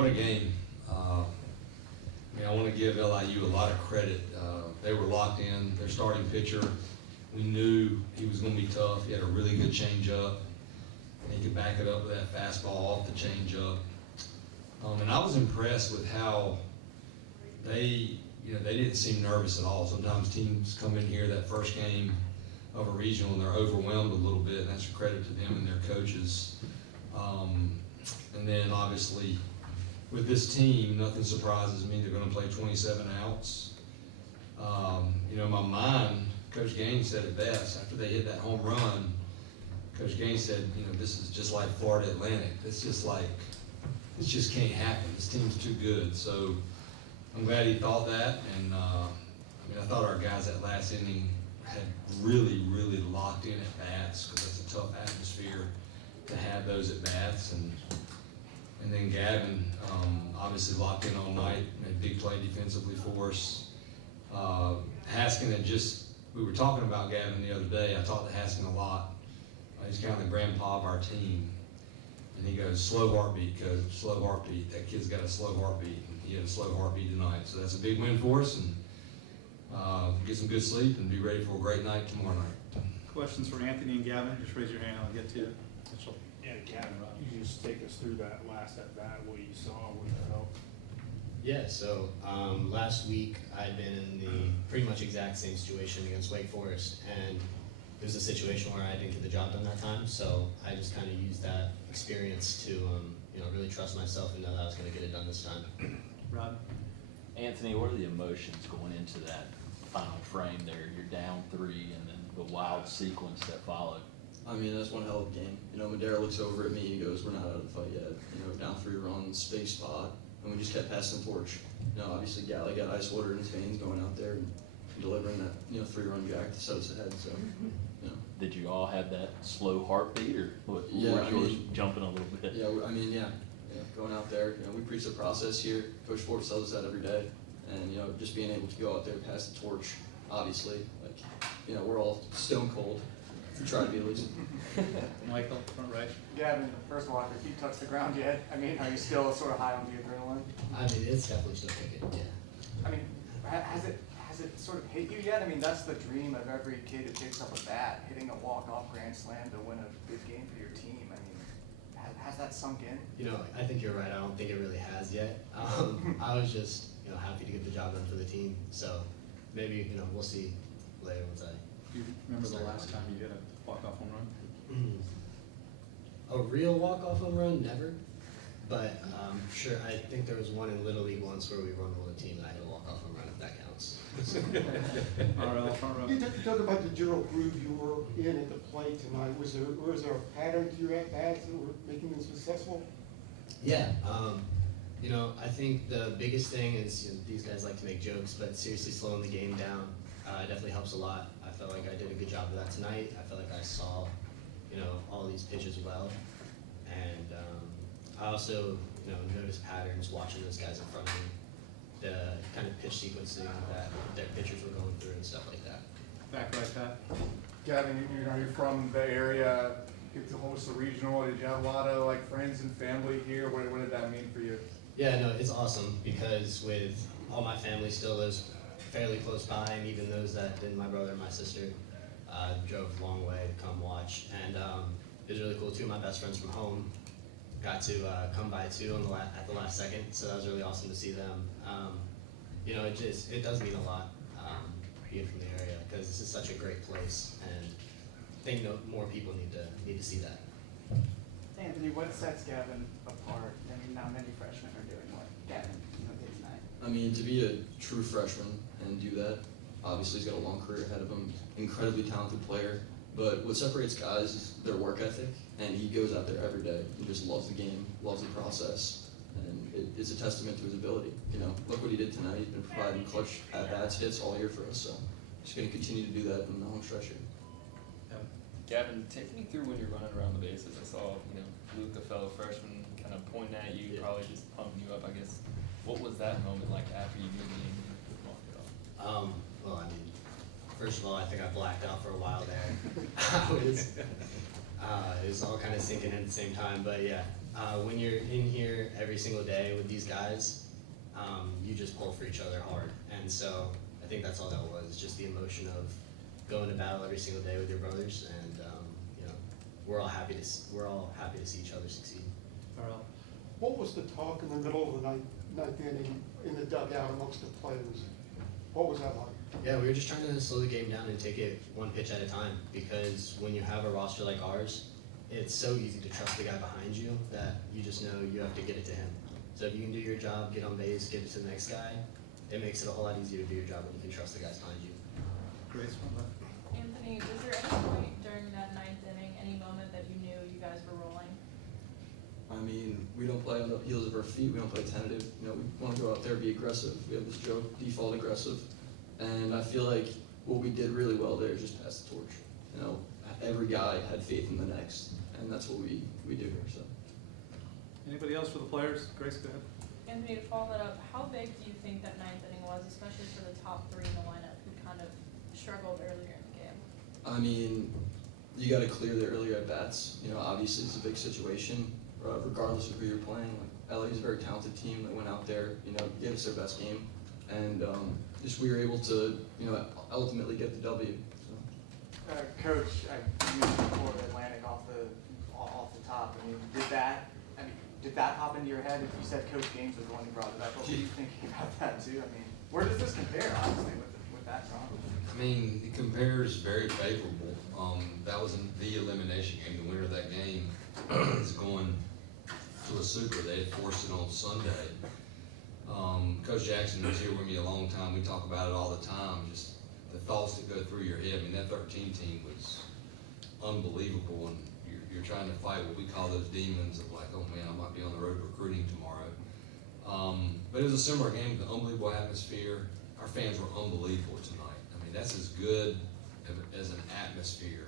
what a game. I want to give LIU a lot of credit. They were locked in. Their starting pitcher, we knew he was going to be tough. He had a really good changeup, and he could back it up with that fastball off the changeup. And I was impressed with how they didn't seem nervous at all. Sometimes teams come in here that first game of a regional and they're overwhelmed a little bit, and that's a credit to them and their coaches. And then obviously with this team, nothing surprises me. They're going to play 27 outs. In my mind, Coach Gaines said it best. After they hit that home run, Coach Gaines said, this is just like Florida Atlantic. It's just can't happen. This team's too good. So I'm glad he thought that. And I thought our guys that last inning had really, really locked in at bats, because that's a tough atmosphere to have those at bats. And then Gavin obviously locked in all night, made a big play defensively for us. Haskin we were talking about Gavin the other day. I talked to Haskin a lot. He's kind of the grandpa of our team. And he goes, slow heartbeat, coach, slow heartbeat. That kid's got a slow heartbeat. And he had a slow heartbeat tonight. So that's a big win for us. And get some good sleep and be ready for a great night tomorrow night. Questions for Anthony and Gavin? Just raise your hand, I'll get to it. Yeah, Gavin, you just take us through that last at bat, what you saw, what you felt. Yeah, so last week I'd been in the pretty much exact same situation against Wake Forest, and it was a situation where I didn't get the job done that time, so I just kind of used that experience to really trust myself and know that I was going to get it done this time. Rob? Anthony, what are the emotions going into that final frame there? You're down 3 and then the wild sequence that followed. That's one hell of a game. Madera looks over at me, he goes, we're not out of the fight yet. Down 3 runs, big spot, and we just kept passing the torch. Obviously Galley got ice water in his veins going out there and delivering that, 3-run jack to set us ahead, so, Did you all have that slow heartbeat, or what? Yeah, was yours jumping a little bit? Yeah, going out there, we preach the process here. Coach Forbes tells us that every day, and just being able to go out there and pass the torch, obviously, we're all stone cold. We try to be at least. Michael, front right. Gavin, first of all, have your feet touched the ground yet? Are you still sort of high on the adrenaline? It's definitely still kicking, yeah. Has it sort of hit you yet? That's the dream of every kid who picks up a bat, hitting a walk-off grand slam to win a big game for your team. Has that sunk in? I think you're right. I don't think it really has yet. I was just, happy to get the job done for the team. So maybe, we'll see later once I. Do you remember the last time you hit a walk-off home run? A real walk-off home run, never. But sure, I think there was one in Little League once where we run with a team and I hit a walk-off home run, if that counts. RL, front row. You talked about the general groove you were in at the plate tonight. Was there a pattern to your at-bats that were making them successful? Yeah. I think the biggest thing is these guys like to make jokes, but seriously slowing the game down definitely helps a lot. I felt like I did a good job of that tonight. I felt like I saw, all these pitches well, and I also, noticed patterns watching those guys in front of me, the kind of pitch sequencing that their pitchers were going through and stuff like that. Back right, Pat. Gavin, you're from the area, get to host the regional. Did you have a lot of friends and family here? What did that mean for you? Yeah, no, it's awesome because with all my family still lives fairly close by, and even those that didn't, my brother and my sister drove a long way to come watch, and it was really cool too. My best friends from home got to come by too at the last second, so that was really awesome to see them. It does mean a lot being from the area because this is such a great place, and I think more people need to see that. Anthony, what sets Gavin apart? Not many freshmen are doing what Gavin did tonight. To be a true freshman and do that, obviously he's got a long career ahead of him, incredibly talented player, but what separates guys is their work ethic, and he goes out there every day and just loves the game, loves the process, and it's a testament to his ability. Look what he did tonight. He's been providing clutch at-bats, hits all year for us, so he's going to continue to do that in the home stretch here. Gavin, take me through when you're running around the bases. I saw, Luke, a fellow freshman, kind of pointing at you, probably just pumping you up, I guess. What was that moment like after you knew the game and walked it off? Well, first of all, I think I blacked out for a while there. It was all kind of sinking in at the same time, but yeah. When you're in here every single day with these guys, you just pull for each other hard. And so I think that's all that was, just the emotion of going to battle every single day with your brothers, and you know, we're all happy to see each other succeed. What was the talk in the middle of the ninth inning in the dugout amongst the players? What was that like? Yeah, we were just trying to slow the game down and take it one pitch at a time, because when you have a roster like ours, it's so easy to trust the guy behind you that you just know you have to get it to him. So if you can do your job, get on base, get it to the next guy, it makes it a whole lot easier to do your job when you can trust the guys behind you. Grace, one left. Anthony, was there any point during that ninth inning, any moment that you knew you guys were rolling? I mean, we don't play on the heels of our feet. We don't play tentative. You know, we want to go out there and be aggressive. We have this joke, default aggressive. And I feel like what we did really well there is just pass the torch. You know, every guy had faith in the next, and that's what we do here. So. Anybody else for the players? Grace, go ahead. Anthony, to follow that up, how big do you think that ninth inning was, especially for the top three in the lineup who kind of struggled earlier in the game? I mean, you got to clear the earlier at bats. You know, obviously it's a big situation, regardless of who you're playing. Like, LA is a very talented team that went out there, you know, gave us their best game, and just we were able to, you know, ultimately get the W. So. Coach, you before the Atlantic off the top. I mean, did that pop into your head? If you said Coach Gaines was the one who brought it up, what were you thinking about that too? I mean, where does this compare, honestly, with that song? I mean, it compares very favorable. That was the elimination game. The winner of that game is going to a super. They had forced it on Sunday. Coach Jackson was here with me a long time. We talk about it all the time, just the thoughts that go through your head. I mean, that 13 team was unbelievable, and you're trying to fight what we call those demons of like, oh man, I might be on the road recruiting tomorrow. But it was a similar game with an unbelievable atmosphere. Our fans were unbelievable tonight. I mean, that's as good as an atmosphere.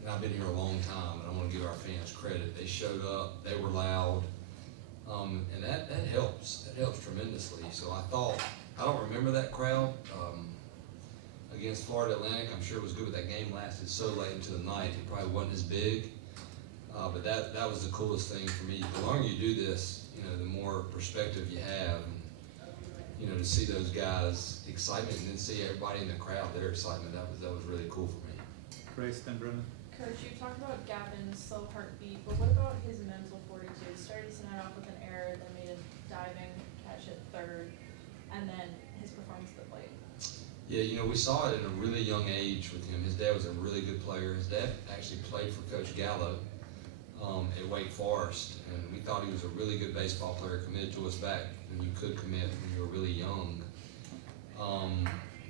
And I've been here a long time, and I want to give our fans credit. They showed up, they were loud, and that helps. That helps tremendously. So I don't remember that crowd against Florida Atlantic. I'm sure it was good, but that game lasted so late into the night, it probably wasn't as big. But that was the coolest thing for me. The longer you do this, you know, the more perspective you have. And, you know, to see those guys' excitement and then see everybody in the crowd, their excitement, that was really cool for me. Grace, then Brendan. Coach, you talked about Gavin's slow heartbeat, but what about his mental fortitude? Started tonight off with an error, then made a diving catch at third, and then his performance at the plate. Yeah, you know, we saw it at a really young age with him. His dad was a really good player. His dad actually played for Coach Gallo at Wake Forest, and we thought he was a really good baseball player, committed to us back when you could commit when you were really young.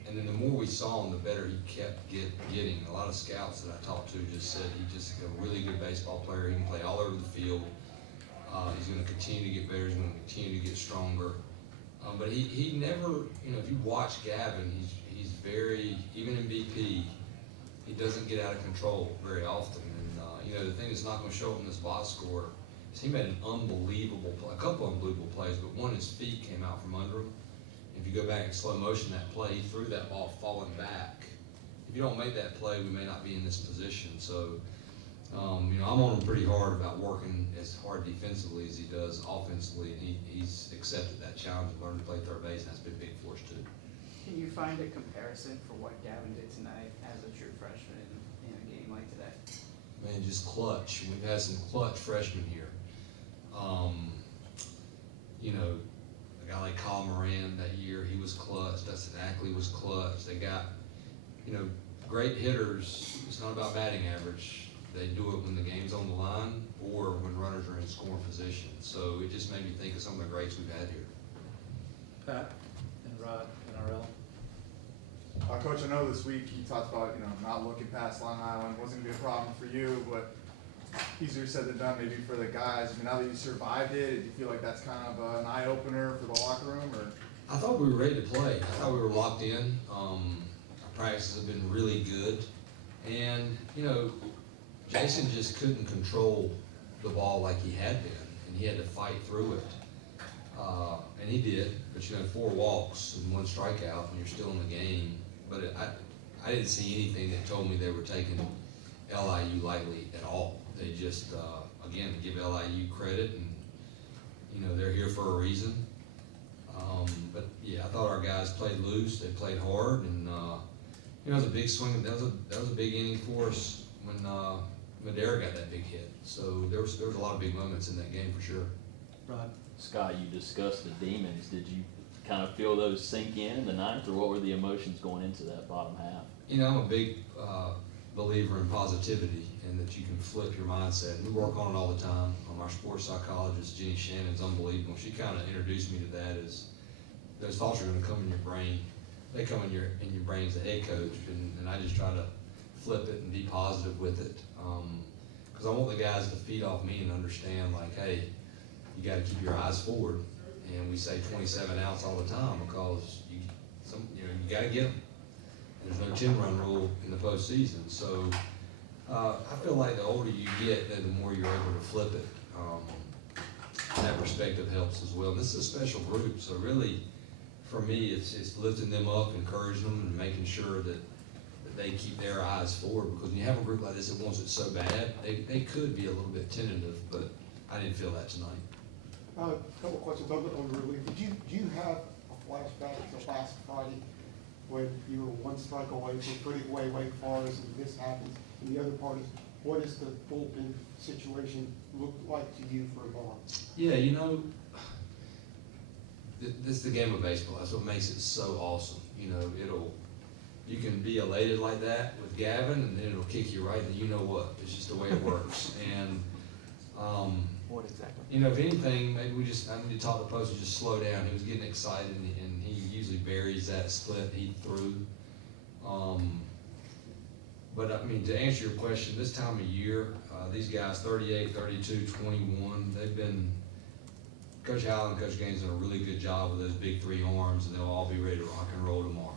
And then the more we saw him, the better he kept getting. A lot of scouts that I talked to just said he's just a really good baseball player. He can play all over the field. He's going to continue to get better. He's going to continue to get stronger. But he never, you know, if you watch Gavin, he's very, even in BP, he doesn't get out of control very often. And, you know, the thing that's not going to show up in this box score is he made an unbelievable play, a couple unbelievable plays, but one, his feet came out from under him. If you go back in slow motion, that play, he threw that ball falling back. If you don't make that play, we may not be in this position. So, you know, I'm on him pretty hard about working as hard defensively as he does offensively, and he's accepted that challenge and learned to play third base, and that's been big for us too. Can you find a comparison for what Gavin did tonight as a true freshman in a game like today? Man, just clutch. We've had some clutch freshmen here. You know, a guy like Kyle Moran that year, he was clutch. Dustin Ackley was clutch. They got, you know, great hitters. It's not about batting average. They do it when the game's on the line or when runners are in scoring position. So it just made me think of some of the greats we've had here. Pat and Rod, NRL. Coach, I know this week you talked about, you know, not looking past Long Island wasn't gonna be a problem for you, but easier said than done maybe for the guys. I mean, now that you survived it, do you feel like that's kind of an eye opener for the locker room, or? I thought we were ready to play. I thought we were locked in. Our practices have been really good, and you know, Jason just couldn't control the ball like he had been, and he had to fight through it. And he did, but you know, 4 walks and 1 strikeout, and you're still in the game. But I didn't see anything that told me they were taking LIU lightly at all. They just, again, to give LIU credit, and, you know, they're here for a reason. But yeah, I thought our guys played loose, they played hard, and, you know, it was a big swing, that was a big inning for us when, Madera got that big hit. So there was a lot of big moments in that game for sure. Rod? Scott, you discussed the demons. Did you kind of feel those sink in the ninth, or what were the emotions going into that bottom half? You know, I'm a big believer in positivity and that you can flip your mindset. We work on it all the time. Our sports psychologist, Jenny Shannon's unbelievable. She kind of introduced me to that as those thoughts are going to come in your brain. They come in your brain as a head coach, and I just try to flip it and be positive with it. Because I want the guys to feed off me and understand, like, hey, you got to keep your eyes forward. And we say 27 outs all the time because you got to get them. There's no 10-run rule in the postseason. So I feel like the older you get, the more you're able to flip it. That perspective helps as well. And this is a special group, so really, for me, it's lifting them up, encouraging them, and making sure that they keep their eyes forward. Because when you have a group like this that wants it so bad, they could be a little bit tentative, but I didn't feel that tonight. A couple questions on relief. Do you have a flashback to last Friday when you were one strike away from putting away Wake Forest and this happens? And the other part is, what does the bullpen situation look like to you for a ball? Yeah, you know, this is the game of baseball. That's what makes it so awesome. You know, you can be elated like that with Gavin, and then it'll kick you right, and you know what? It's just the way it works. And What exactly? you know, if anything, maybe I need to talk to Post and just slow down. He was getting excited, and he usually buries that split he threw. But I mean, to answer your question, this time of year, these guys, 38, 32, 21, they've been, Coach Howell and Coach Gaines done a really good job with those big three arms, and they'll all be ready to rock and roll tomorrow.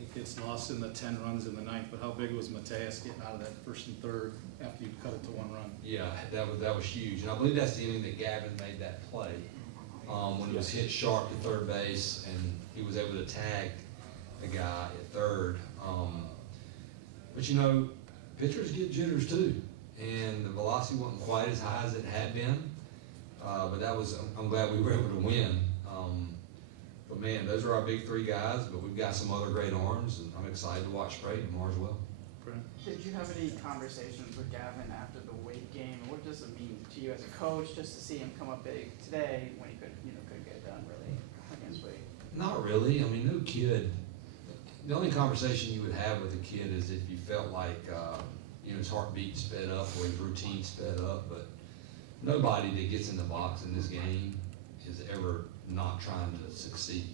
It gets lost in the 10 runs in the ninth, but how big was Mateus getting out of that first and third after you cut it to 1 run? Yeah, that was huge, and I believe that's the inning that Gavin made that play, when it was hit sharp to third base, and he was able to tag the guy at third. But you know, pitchers get jitters too, and the velocity wasn't quite as high as it had been, but I'm glad we were able to win. But man, those are our big three guys, but we've got some other great arms, and I'm excited to watch Sprayton tomorrow as well. Did you have any conversations with Gavin after the Wake game? And what does it mean to you as a coach just to see him come up big today when he couldn't get it done really against Wake? Not really. I mean, no kid. The only conversation you would have with a kid is if you felt like his heartbeat sped up or his routine sped up. But nobody that gets in the box in this game is ever not trying to succeed.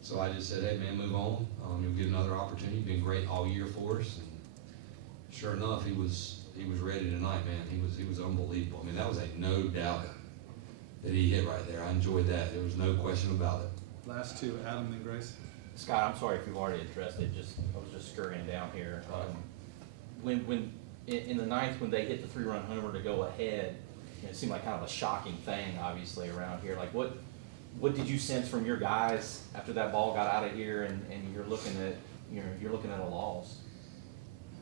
So I just said, hey man, move on. You'll get another opportunity. You've been great all year for us. And sure enough, he was ready tonight, man. He was unbelievable. I mean, that was a no doubt that he hit right there. I enjoyed that. There was no question about it. Last two, Adam and Grace. Scott, I'm sorry if you've already addressed it. I was just scurrying down here. When in the ninth, when they hit the 3-run homer to go ahead, it seemed like kind of a shocking thing, obviously, around here. Like, what did you sense from your guys after that ball got out of here, and you're looking at a loss?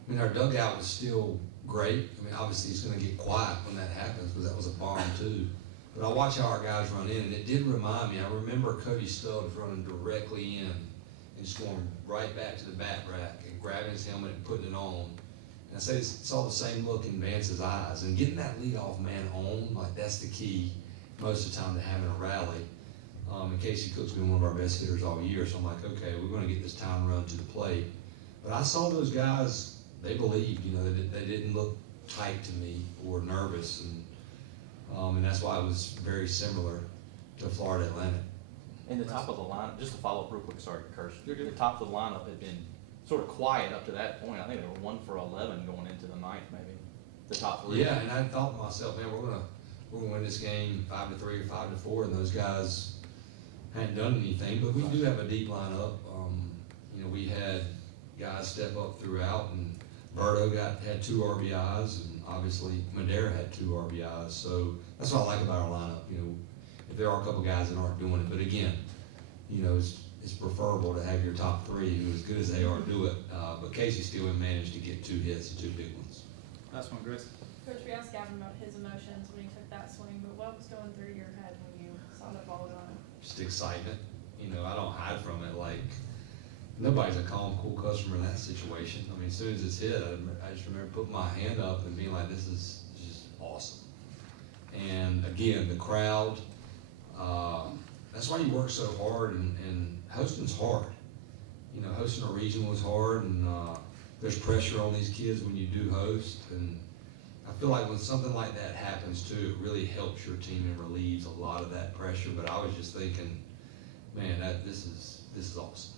I mean, our dugout was still great. I mean, obviously it's going to get quiet when that happens because that was a bomb too. But I watch how our guys run in, and it did remind me. I remember Cody Stubbs running directly in and just going right back to the bat rack and grabbing his helmet and putting it on. And I saw the same look in Vance's eyes. And getting that leadoff man on, like that's the key most of the time to having a rally. And Casey Cook's been one of our best hitters all year, so I'm like, okay, we're going to get this time run to the plate. But I saw those guys, they believed, they didn't look tight to me or nervous. And that's why it was very similar to Florida Atlantic. And the top of the lineup, just to follow up real quick, sorry, Kirsch. The top of the lineup had been sort of quiet up to that point. I think they were 1 for 11 going into the ninth, maybe. The top three. Yeah, and I thought to myself, man, we're gonna win this game 5-3 or 5-4, and those guys hadn't done anything. But we do have a deep lineup. We had guys step up throughout, and Berto had 2 RBIs, and obviously Madera had 2 RBIs. So that's what I like about our lineup. If there are a couple guys that aren't doing it, but again, it's preferable to have your top 3 who, as good as they are, do it. But Casey still managed to get 2 hits and 2 big ones. Last one, Grace. Coach, we asked Gavin about his emotions when he took that swing, but what was going through your head when you saw that ball going? Just excitement. You know, I don't hide from it. Like, nobody's a calm, cool customer in that situation. I mean, as soon as it's hit, I just remember putting my hand up and being like, this is just awesome. And again, the crowd, that's why you work so hard, and hosting's hard. You know, hosting a regional is hard, and there's pressure on these kids when you do host. And I feel like when something like that happens too, it really helps your team and relieves a lot of that pressure. But I was just thinking, man, this is awesome.